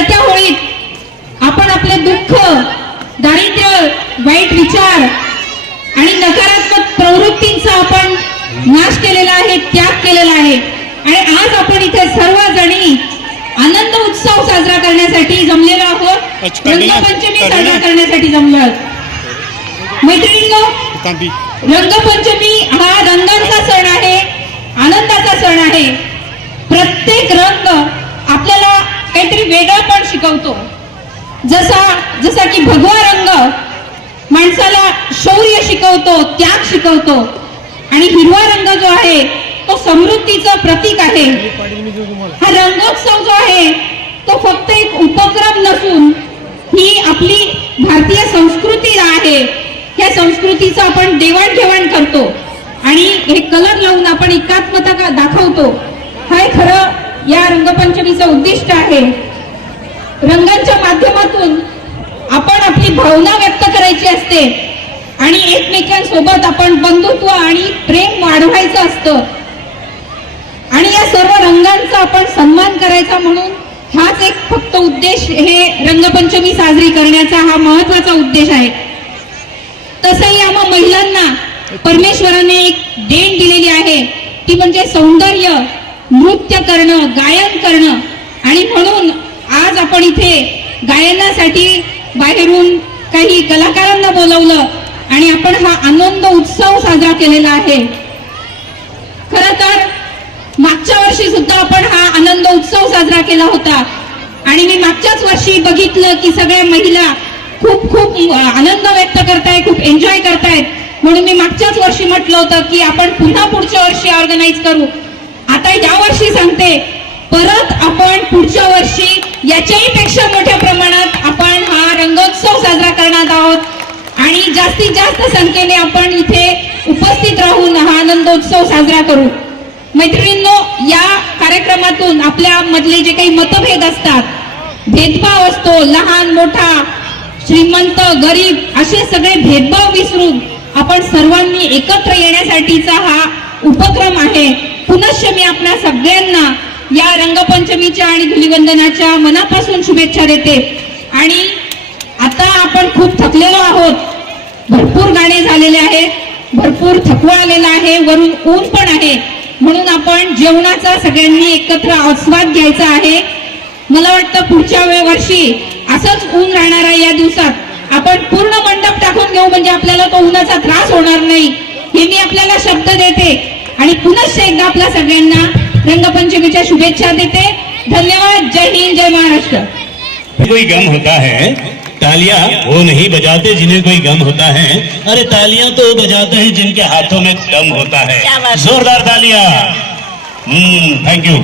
जळत्या होळीत आपण आपले दुःख, दारिद्र्य, वाईट विचार आणि नकारात्मक प्रवृत्तींचा आपण नाश केलेला आहे, त्याग केलेला आहे. आणि आज आपण इथे सर्वजणी आनंद उत्सव साजरा करण्यासाठी जमलेलो आहोत. रंगपंचमी साजरा करण्यासाठी जमलो आहोत. मैत्रिणींनो, रंगपंचमी हा रंगांचा सण आहे, आनंदाचा सण आहे. प्रत्येक रंग आपल्याला काहीतरी वेगळं पण शिकवतो. जसा की भगवा रंग माणसाला शौर्य शिकवतो, त्याग शिकवतो. आणि हिरवा रंग जो आहे तो समृद्धीचं प्रतीक आहे. हा रंगोत्सव जो आहे तो फक्त एक उपक्रम नसून ही आपली भारतीय संस्कृती आहे. या संस्कृतीचं आपण देवाणघेवाण करतो आणि हे कलर लावून आपण एकात्मता दाखवतो. हे खरं या रंगपंचमीचं उद्दिष्ट आहे. रंगांच्या माध्यमातून आपण आपली भावना व्यक्त करायची असते आणि एकमेकांसोबत आपण बंधुत्व आणि प्रेम वाढवायचं असतं. आणि या सर्व रंगांचा आपण सन्मान करायचा, म्हणून हाच एक फक्त उद्देश, हे रंगपंचमी साजरी करण्याचा हा महत्वाचा उद्देश आहे. तसंही आम्हा महिलांना परमेश्वराने एक देण दिलेली आहे, ती म्हणजे सौंदर्य, नृत्य करणं, गायन करणं. आणि म्हणून आज आपण इथे गायनासाठी बाहेरून काही कलाकारांना बोलवलं आणि आपण हा आनंद उत्सव साजरा केलेला आहे. खरं तर मागच्या वर्षी सुद्धा आपण हा आनंद उत्सव साजरा केला होता आणि मी मागच्याच वर्षी बघितलं की सगळ्या महिला खूप आनंद व्यक्त करतायत, खूप एन्जॉय करतायत. म्हणून मी मागच्याच वर्षी म्हटलं होतं की आपण पुन्हा पुढच्या वर्षी ऑर्गनाईज करू. आता या वर्षी सांगते, परत आपण पुढच्या वर्षी याच्याही पेक्षा मोठ्या प्रमाणात आपण हा रंगोत्सव साजरा करणार आहोत आणि जास्तीत जास्त संख्येने आपण इथे उपस्थित राहून हा आनंदोत्सव साजरा करू. मैत्रिणींनो, या कार्यक्रमातून आपल्या मधले जे काही मतभेद असतात, भेदभाव असतो, लहान मोठा, श्रीमंत गरीब, असे सगळे भेदभाव विसरून आपण सर्वांनी एकत्र येण्यासाठीचा हा उपक्रम आहे. पुनश्च मी आपल्या सगळ्यांना या रंगपंचमीच्या आणि धुलिवंदनाच्या मनापासून शुभेच्छा देते. आणि आता आपण खूप थकलेलो आहोत, भरपूर गाणे झालेले आहेत, भरपूर थकवा आलेला आहे, वरून ऊन पण आहे. म्हणून आपण जेवणाचा सगळ्यांनी एकत्र आस्वाद घ्यायचा आहे. मला वाटतं पुढच्या वर्षी असंच ऊन राहणार आहे. या दिवसात आपण पूर्ण मंडप टाकून घेऊ, म्हणजे आपल्याला तो उन्हाचा त्रास होणार नाही, हे मी आपल्याला शब्द देते. आणि पुनश्च एकदा आपल्या सगळ्यांना रंगपंचमीच्या शुभेच्छा देते. धन्यवाद. जय हिंद, जय महाराष्ट्र. कोई गम होता है तालियां वो नहीं बजाते जिन्हें कोई गम होता है. अरे तालियां तो बजाते हैं जिनके हाथों में दम होता है. जोरदार तालियां. Thank you.